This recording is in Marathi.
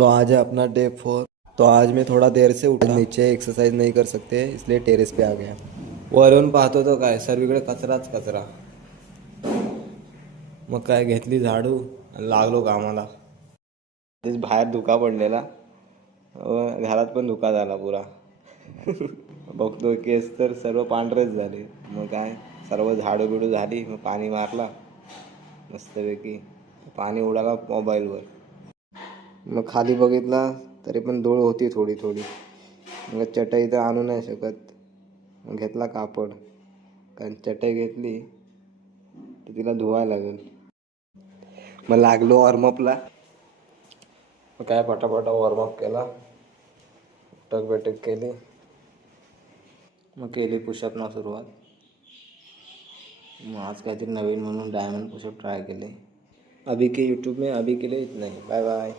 तो आज है अपना डे 4। तो आज मैं थोड़ा देर से उठा, नीचे एक्सरसाइज नहीं कर सकते इसलिए टेरेस पे आ गया। वरून पाहतो तो काय सर्वीकडे कचराच कचरा। मग काय घेतली झाडू आणि लागलो कामाला। तेच बाहेर धुका पडलेला व घरात पण धुका झाला पुरा। बघतो केस तर सर्व पांढरेच झाले। मग काय सर्व झाडू बिडू झाली, मग पाणी मारला मस्तपैकी, पाणी उडाला मोबाईलवर। मग खाली बघितला तरी पण धूळ होती थोडी थोडी। मग चटई तर आणू नाही शकत, मग घेतला कापड, कारण चटई घेतली तर तिला धुवायला लागेल। मग लागलो वॉर्मअपला। मग काय पटापटा वॉर्मअप केला, उठक बैठक केली, मग केली पुशअपना सुरुवात। मग आज काहीतरी नवीन म्हणून डायमंड पुशअप ट्राय केले। अभी के यूट्यूब में अभी के लिए इतना ही। Bye bye.